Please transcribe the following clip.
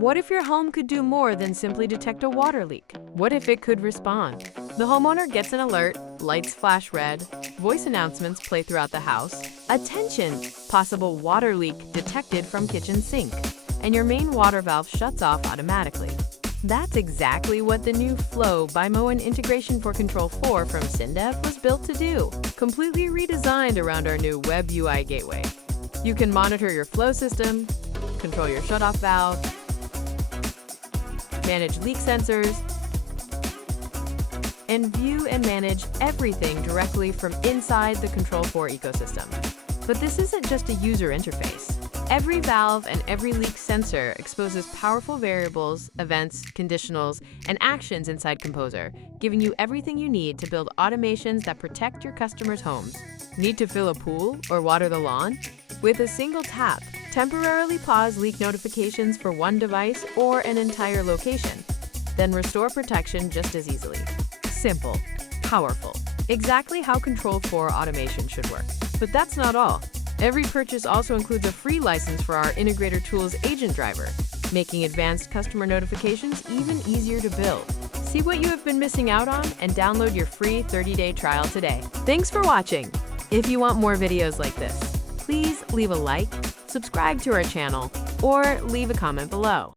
What if your home could do more than simply detect a water leak? What if it could respond? The homeowner gets an alert, lights flash red, voice announcements play throughout the house. Attention! Possible water leak detected from kitchen sink. And your main water valve shuts off automatically. That's exactly what the new Flow by Moen Integration for Control4 from CinDev was built to do. Completely redesigned around our new Web UI gateway. You can monitor your flow system, control your shutoff valve, manage leak sensors, and view and manage everything directly from inside the Control4 ecosystem. But this isn't just a user interface. Every valve and every leak sensor exposes powerful variables, events, conditionals, and actions inside Composer, giving you everything you need to build automations that protect your customers' homes. Need to fill a pool or water the lawn? With a single tap, temporarily pause leak notifications for one device or an entire location, then restore protection just as easily. Simple, powerful, exactly how Control4 automation should work. But that's not all. Every purchase also includes a free license for our Integrator Tools Agent Driver, making advanced customer notifications even easier to build. See what you have been missing out on and download your free 30-day trial today. Thanks for watching. If you want more videos like this, please leave a like, subscribe to our channel, or leave a comment below.